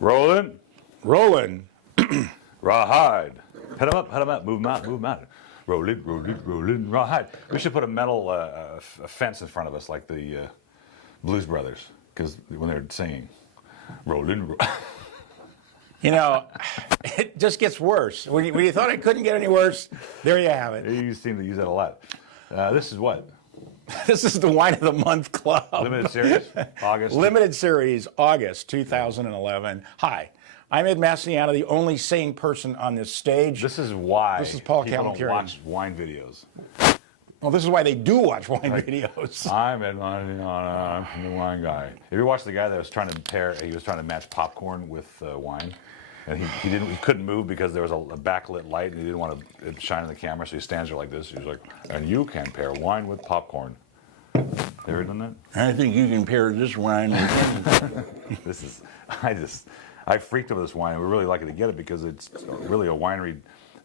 Rolling. Rolling. Rawhide. Head him up, move him out. Rolling, rawhide. We should put a metal a fence in front of us like the Blues Brothers, because when they're singing, rolling. You know, it just gets worse. When you thought it couldn't get any worse, there you have it. You seem to use that a lot. This is what? This is the Wine of the Month Club. Limited series, August. Limited series, August 2011. Hi, I'm Ed Massiano, the only sane person on this stage. This is why This is Paul people don't Calcarean. watch wine videos. Well, this is why they do watch wine videos. I'm Ed Massiano, I'm the wine guy. Have you watched the guy that was trying to he was trying to match popcorn with wine? And he couldn't move because there was a backlit light and he didn't want to shine in the camera, so he stands there like this. He was like, and you can pair wine with popcorn. Ever done that? I think you can pair this wine with... I freaked over this wine. We're really lucky to get it because it's really a winery,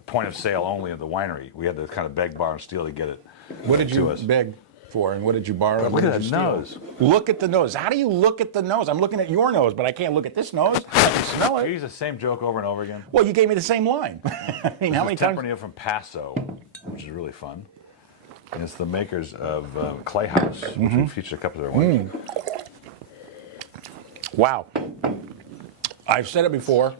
point of sale only at the winery. We had to kind of beg, borrow, and steal to get it. What did you beg for and what did you borrow? Look at that nose. Look at the nose. How do you look at the nose? I'm looking at your nose, but I can't look at this nose. I can smell You it. use the same joke over and over again. Well, you gave me the same line. I mean, how many times? Tempranillo from Paso, which is really fun. And it's the makers of Clay House, which we featured a couple of their wines. Wow. I've said it before,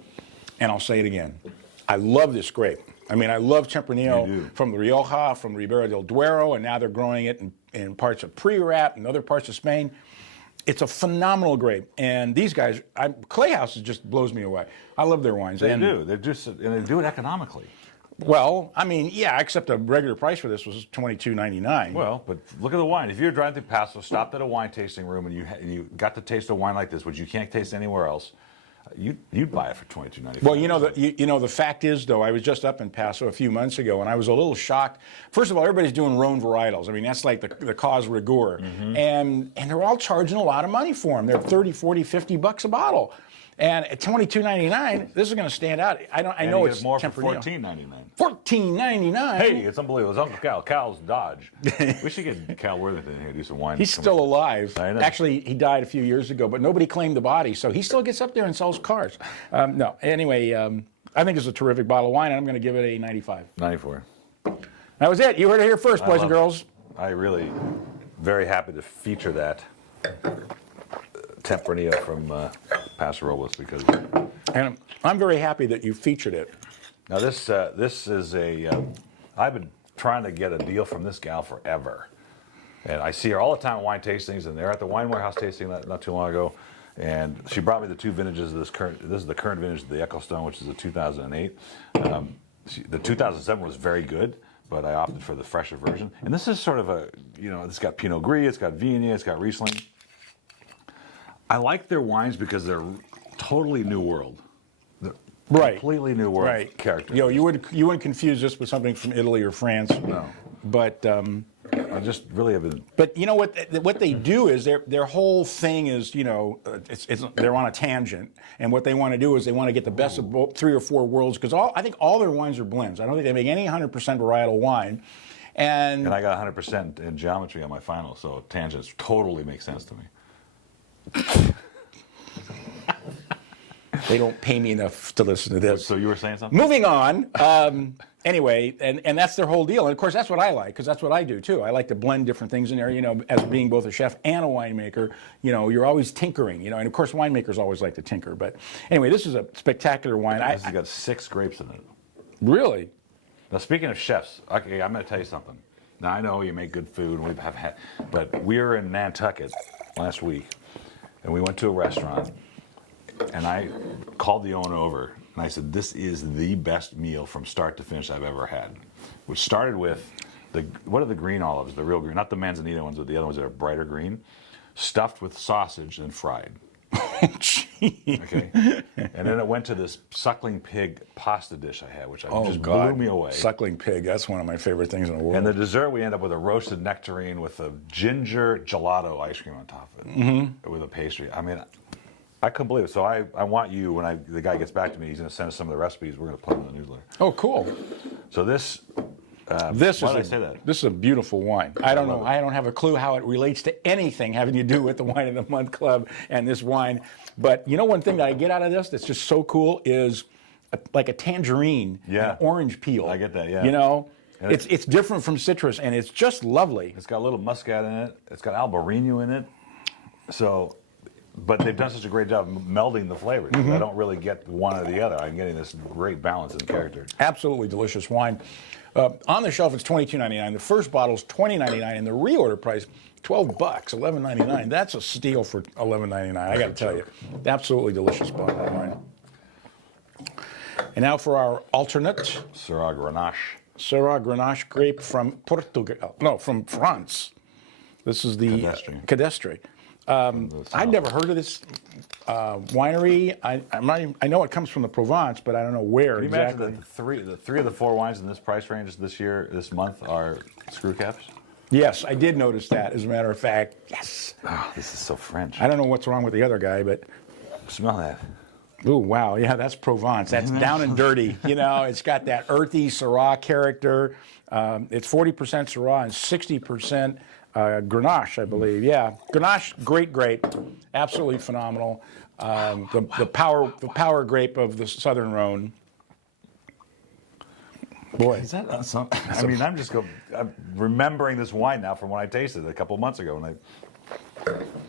and I'll say it again. I love this grape. I mean, I love Tempranillo from the Rioja, from Ribera del Duero, and now they're growing it in parts of Priorat and other parts of Spain. It's a phenomenal grape. And these guys, Clay House just blows me away. I love their wines. They do. They do it economically. Well, I mean, yeah, except the regular price for this was $22.99. Well, but look at the wine. If you're driving through Paso, stopped at a wine tasting room, and you got to taste a wine like this, which you can't taste anywhere else, you'd buy it for $22.95. Well, you know the fact is, though, I was just up in Paso a few months ago, and I was a little shocked. First of all, everybody's doing Rhone varietals. I mean, that's like the cause rigueur. And they're all charging a lot of money for them. They're 30, 40, 50 bucks a bottle. And at $22.99, this is going to stand out. I know it's more Tempranillo. for $14.99. $14.99. Hey, it's unbelievable. It's Uncle Cal. Cal's Dodge. We should get Cal Worthington here to do some wine. He's still alive. I know. Actually, he died a few years ago, but nobody claimed the body, so he still gets up there and sells cars. No, anyway, I think it's a terrific bottle of wine, and I'm going to give it a 95. 94. That was it. You heard it here first, boys and girls. I really very happy to feature that Tempranillo from Paso Robles because. And I'm very happy that you featured it. Now this is a. I've been trying to get a deal from this gal forever, and I see her all the time at wine tastings, and they're at the Wine Warehouse tasting not too long ago, and she brought me the two vintages of this current. This is the current vintage of the Echo Stone, which is a 2008. The 2007 was very good, but I opted for the fresher version. And this is sort of a, it's got Pinot Gris, it's got Viognier, it's got Riesling. I like their wines because they're totally new world. Right. Completely new world character. You wouldn't confuse this with something from Italy or France. No. But I just really have been. But you know what they do is their whole thing is they're on a tangent, and what they want to do is they want to get the best of both, 3 or 4 worlds, because I think all their wines are blends. I don't think they make any 100% varietal wine. And I got 100% in geometry on my final, so tangents totally make sense to me. They don't pay me enough to listen to this. So you were saying something? Moving on. Anyway, and that's their whole deal. And of course, that's what I like, because that's what I do too. I like to blend different things in there. As being both a chef and a winemaker, you're always tinkering. And of course, winemakers always like to tinker. But anyway, this is a spectacular wine. This has got 6 grapes in it. Really? Now, speaking of chefs, okay, I'm going to tell you something. Now, I know you make good food, and we have had, but we were in Nantucket last week, and we went to a restaurant. And I called the owner over, and I said, this is the best meal from start to finish I've ever had. We started with, what are the green olives, the real green, not the Manzanita ones, but the other ones that are brighter green, stuffed with sausage and fried. Okay. And then it went to this suckling pig pasta dish I had, which just blew me away. Suckling pig, that's one of my favorite things in the world. And the dessert, we end up with a roasted nectarine with a ginger gelato ice cream on top of it, with a pastry. I mean, I couldn't believe it. So I want you, when the guy gets back to me, he's going to send us some of the recipes. We're going to put them in the newsletter. Oh, cool. So this This why is did I say that? This is a beautiful wine. I don't know. I don't have a clue how it relates to anything having to do with the Wine of the Month Club and this wine. But you know, one thing that I get out of this that's just so cool is like a tangerine, and an orange peel. I get that, yeah. You know, And it's different from citrus, and it's just lovely. It's got a little muscat in it. It's got Albarino in it. So, but they've done such a great job melding the flavors. I don't really get one or the other. I'm getting this great balance in character. Absolutely delicious wine. On the shelf, it's $22.99. The first bottle's $20.99, and the reorder price, $12, $11.99. That's a steal for $11.99. I got to tell you, absolutely delicious bottle of wine. And now for our alternate, Syrah Grenache. Syrah Grenache grape from Portugal. No, from France. This is the Cadestre. I'd never heard of this winery. I know it comes from the Provence, but I don't know where Can you exactly. imagine that the three of the four wines in this price range this month are screw caps? Yes, I did notice that, as a matter of fact. Yes. Oh, this is so French. I don't know what's wrong with the other guy, but Smell that. ooh, wow, yeah, that's Provence. That's down and dirty. You know, it's got that earthy Syrah character. It's 40% Syrah and 60% Grenache, I believe. Yeah, Grenache, great grape, absolutely phenomenal. The power grape of the Southern Rhone. Boy, Is that something? I mean, I'm remembering this wine now from when I tasted it a couple months ago.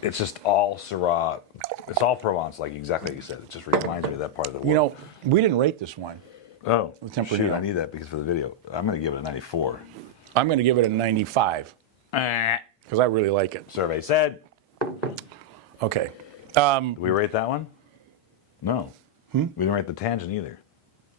It's just all Syrah. It's all Provence, like exactly like you said. It just reminds me of that part of the world. you know, we didn't rate this wine. Oh, Tempranillo. shoot, I need that because for the video. I'm going to give it a 94. I'm going to give it a 95 because I really like it. Survey said. Okay. Did we rate that one? No. We didn't rate the tangent either.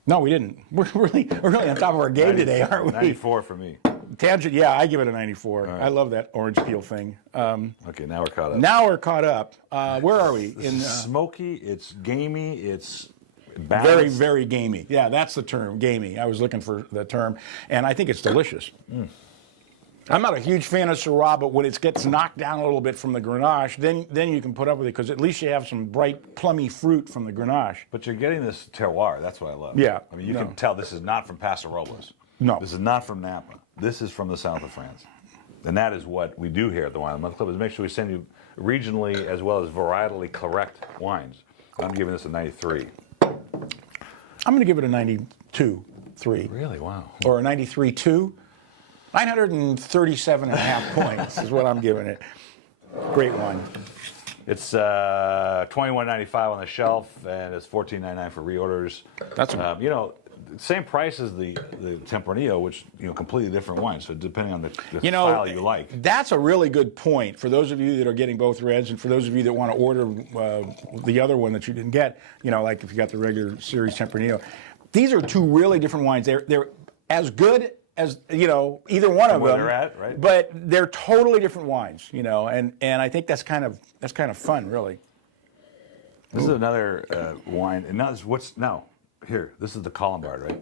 No, we didn't. We're really on top of our game today, aren't we? 94 for me. Tangent, yeah, I give it a 94. I love that orange peel thing. Okay, now we're caught up. Now we're caught up. Where are we? In Smoky, it's gamey, it's very, balanced. very gamey. Yeah, that's the term, gamey. I was looking for the term, and I think it's delicious. I'm not a huge fan of Syrah, but when it gets knocked down a little bit from the Grenache, then you can put up with it because at least you have some bright, plummy fruit from the Grenache. But you're getting this terroir. That's what I love. Yeah. I mean, you can tell this is not from Paso Robles. No. This is not from Napa. This is from the south of France. And that is what we do here at the Wine of the Month Club, is make sure we send you regionally as well as varietally correct wines. I'm giving this a 93. I'm going to give it a 92.3. Really? Wow. Or a 93.2. 937.5 points is what I'm giving it. Great wine. It's $21.95 on the shelf, and it's $14.99 for reorders. That's you know, same price as the Tempranillo, which completely different wine. So depending on the style you like. That's a really good point for those of you that are getting both reds, and for those of you that want to order the other one that you didn't get. Like if you got the regular series Tempranillo. These are two really different wines. They're as good as either one of them. They're at, right? But they're totally different wines. And I think that's kind of fun, really. This is another wine, and now this is the Colombard, right?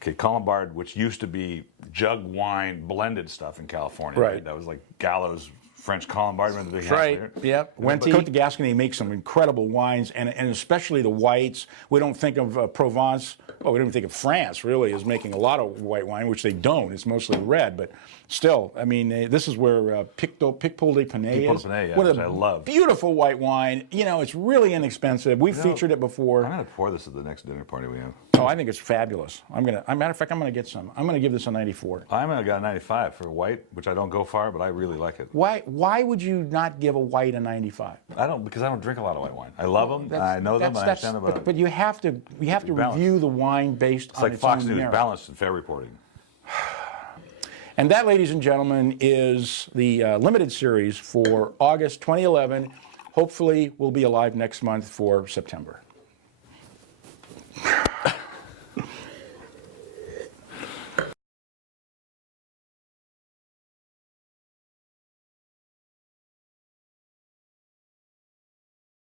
Okay, Colombard, which used to be jug wine blended stuff in California, Right. That was like Gallo's French Colombard. Remember the big Right. house there? Yep. Côte de Gascony makes some incredible wines, and especially the whites. We don't think of Provence. Well, we don't even think of France, really, as making a lot of white wine, which they don't. It's mostly red, but still, I mean, this is where Picpoul de Pinet Picpoul is. de Pinet, yeah, What which a I love. beautiful white wine. It's really inexpensive. We've featured it before. I'm going to pour this at the next dinner party we have. Oh, I think it's fabulous. Matter of fact, I'm going to get some. I'm going to give this a 94. I'm going to got a 95 for white, which I don't go far, but I really like it. Why would you not give a white a 95? Because I don't drink a lot of white wine. I love them. I know them. I understand them. But you have to review the wine based It's on like its Fox own News, merit. balanced and fair reporting. And that, ladies and gentlemen, is the limited series for August 2011. Hopefully, we'll be alive next month for September.